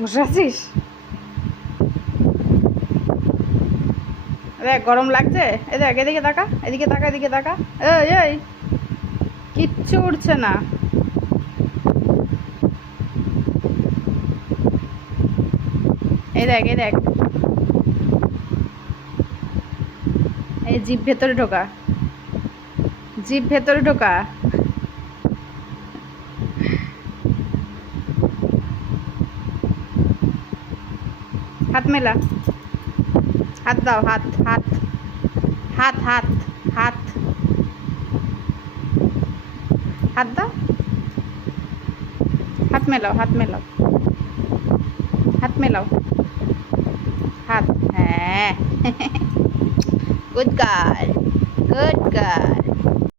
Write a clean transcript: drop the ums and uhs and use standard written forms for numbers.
বসে আছিস? দেখ গরম লাগছে। এ দেখ, এদিকে তাকা, এদিকে তাকা, এদিকে তাকা। এই এই, কিচ্ছু উঠছে না। এই দেখ, এই দেখ, এই জিভ ভেতরে ঢোকা, জিভ ভেতরে ঢোকা। হাত মেলা, হাত দাও, হাত হাত হাত হাত হাত হাত দাও, হাত মেলাও, হাত মেলাও, হাত মেলাও, হাত। হ্যাঁ, গুড গার্ল, গুড গার্ল।